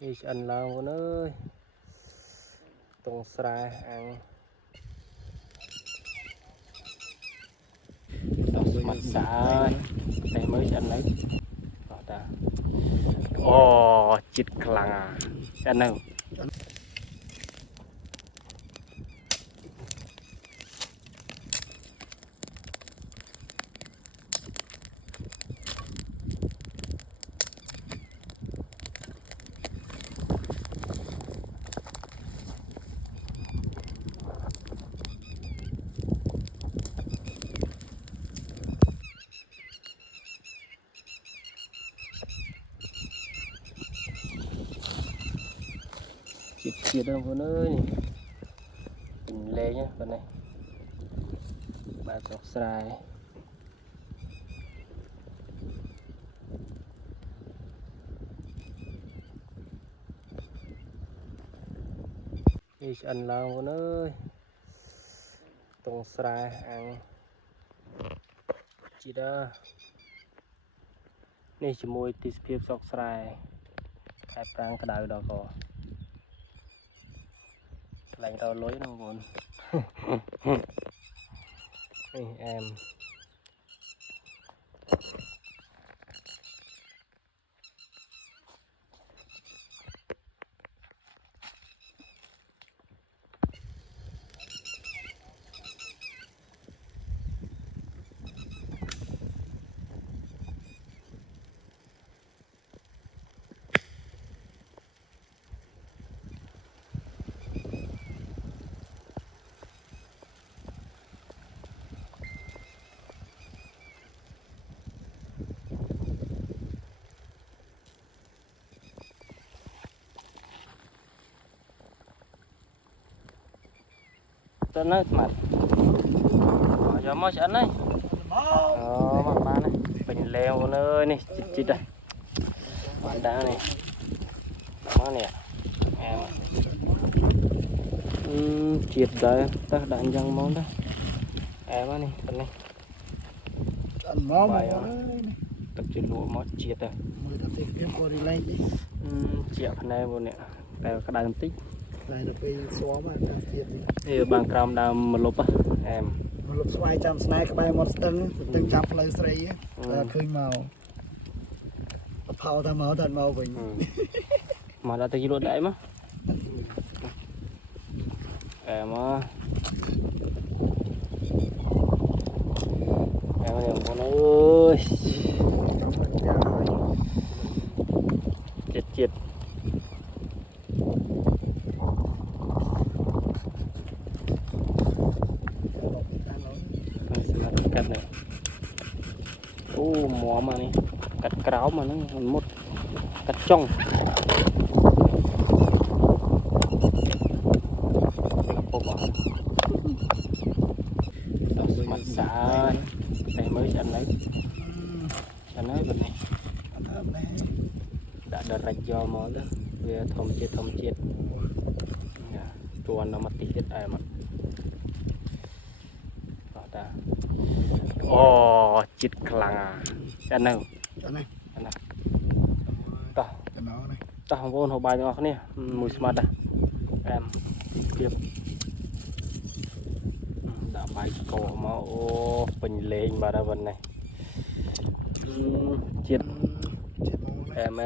đi ăn lao con ơi tông sài ăn mặt xả đây mới ăn lấy ta ồ chít khlang à ăn đâu chít đâu con ơi mình lên nhá con này ba chọc sài đi ăn lao con ơi tông sài ăn chị đóนี่ជាមួយទីសភាពសោកស្រែខែប្រាំងក្តៅដល់កកន្លែងរលុយណាបងប្អូននេះអែមទៅនៅស្មាត់យកមកឆ្អិនហើយអូមកបានហើយពេញលេវអើយនេះជីតបានដាក់នេះមកនេះអែមជាតិដែរទៅដាក់អញ្ចឹងមកទៅអែមនេះប៉ុណ្នេះអត់មកទឹកជ្រលក់មកជាតិទៅមើលតែទីវាក៏រីឡែកជាក់ភ្នែបងនេះតែក្តៅបន្តិចតែទៅពេលស្វមអាជាតិនេះបានក្រោមដើមមលុបអែមមលុបស្វាយចាំស្នែក្បែរមាត់ស្ទឹងចាប់ផ្លូវស្រីតែឃើញមកផោថាមកតែមកវិញមកដល់ទៅយលក់ដែរមកអែមអែមបងប្អូនអើយជាតិកាត់នេះអូមួមកនេះកាត់ក្រោមមកហ្នឹងមិនមុតកាត់ចុងពុកដល់ស្មាត់សាតែមើលឆ្អិនហើយឆ្អិនហើយបងនេះដាក់ដរិចយកមកទៅវាធម្មជាតិជួនដល់មកទីទៀតអែមតាអូជាតិខ្លាំងអានៅនេះតោះបងប្អូនហូបបាយទាំងអស់គ្នាមួយស្មាត់ដែរអែមទៀតដាក់បាយកកមកអូពេញលេងបាទហ្នឹងនេះជាតិអែម